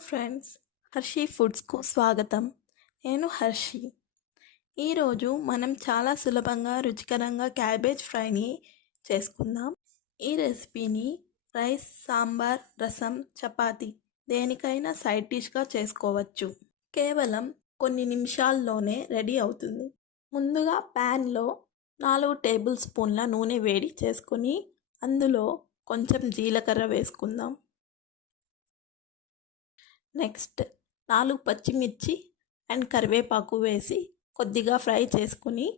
Friends Hershey ఫుడ్స్కు స్వాగతం. నేను హర్షి. ఈరోజు మనం చాలా సులభంగా రుచికరంగా క్యాబేజ్ ఫ్రైని చేసుకుందాం. ఈ రెసిపీని రైస్ సాంబార్ రసం చపాతి దేనికైనా సైడ్ డిష్గా చేసుకోవచ్చు. కేవలం కొన్ని నిమిషాల్లోనే రెడీ అవుతుంది. ముందుగా ప్యాన్లో నాలుగు టేబుల్ స్పూన్ల నూనె వేడి చేసుకుని అందులో కొంచెం జీలకర్ర వేసుకుందాం. నెక్స్ట్ నాలుగు పచ్చిమిర్చి అండ్ కరివేపాకు వేసి కొద్దిగా ఫ్రై చేసుకుని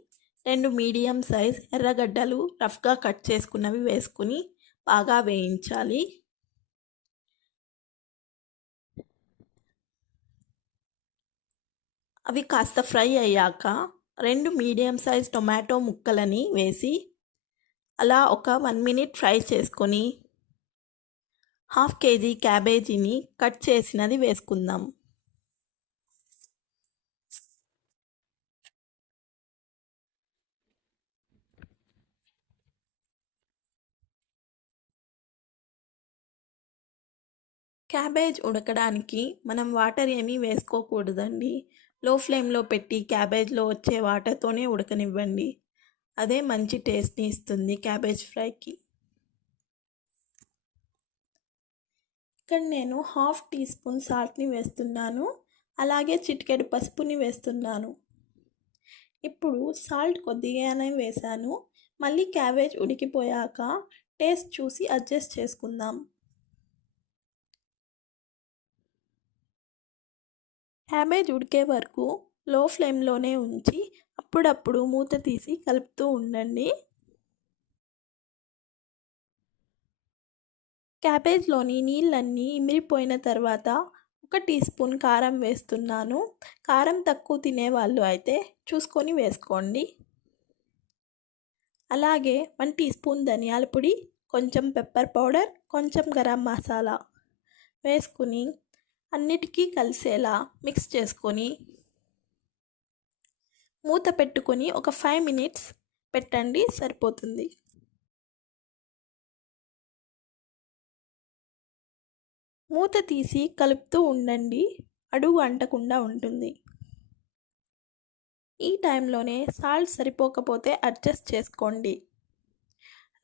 రెండు మీడియం సైజ్ ఎర్రగడ్డలు రఫ్గా కట్ చేసుకున్నవి వేసుకుని బాగా వేయించాలి. అవి కాస్త ఫ్రై అయ్యాక రెండు మీడియం సైజ్ టొమాటో ముక్కలని వేసి అలా ఒక వన్ మినిట్ ఫ్రై చేసుకొని హాఫ్ కేజీ క్యాబేజీని కట్ చేసినది వేసుకుందాం. క్యాబేజ్ ఉడకడానికి మనం వాటర్ ఏమీ వేసుకోకూడదండి. లో ఫ్లేమ్లో పెట్టి క్యాబేజ్లో వచ్చే వాటర్తోనే ఉడకనివ్వండి. అదే మంచి టేస్ట్ని ఇస్తుంది క్యాబేజ్ ఫ్రైకి. ఇక్కడ నేను హాఫ్ టీ స్పూన్ సాల్ట్ని వేస్తున్నాను. అలాగే చిటికెడు పసుపుని వేస్తున్నాను. ఇప్పుడు సాల్ట్ కొద్దిగానే వేశాను. మళ్ళీ క్యాబేజ్ ఉడికిపోయాక టేస్ట్ చూసి అడ్జస్ట్ చేసుకుందాం. క్యాబేజ్ ఉడికే వరకు లో ఫ్లేమ్లోనే ఉంచి అప్పుడప్పుడు మూత తీసి కలుపుతూ ఉండండి. క్యాబేజ్లోని నీళ్ళన్నీ ఇమిరిపోయిన తర్వాత ఒక టీ స్పూన్ కారం వేస్తున్నాను. కారం తక్కువ తినేవాళ్ళు అయితే చూసుకొని వేసుకోండి. అలాగే వన్ టీ స్పూన్ ధనియాల పొడి కొంచెం పెప్పర్ పౌడర్ కొంచెం గరం మసాలా వేసుకుని అన్నిటికీ కలిసేలా మిక్స్ చేసుకొని మూత పెట్టుకొని ఒక ఫైవ్ మినిట్స్ పెట్టండి సరిపోతుంది. మూత తీసి కలుపుతూ ఉండండి. అడుగు అంటకుండా ఉంటుంది. ఈ టైంలోనే సాల్ట్ సరిపోకపోతే అడ్జస్ట్ చేసుకోండి.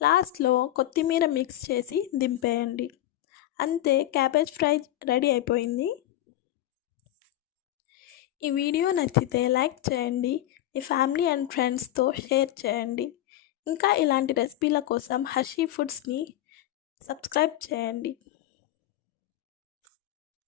లాస్ట్లో కొత్తిమీర మిక్స్ చేసి దింపేయండి. అంతే క్యాబేజ్ ఫ్రై రెడీ అయిపోయింది. ఈ వీడియో నచ్చితే లైక్ చేయండి. మీ ఫ్యామిలీ అండ్ ఫ్రెండ్స్తో షేర్ చేయండి. ఇంకా ఇలాంటి రెసిపీల కోసం హర్షీ ఫుడ్స్ని సబ్స్క్రైబ్ చేయండి.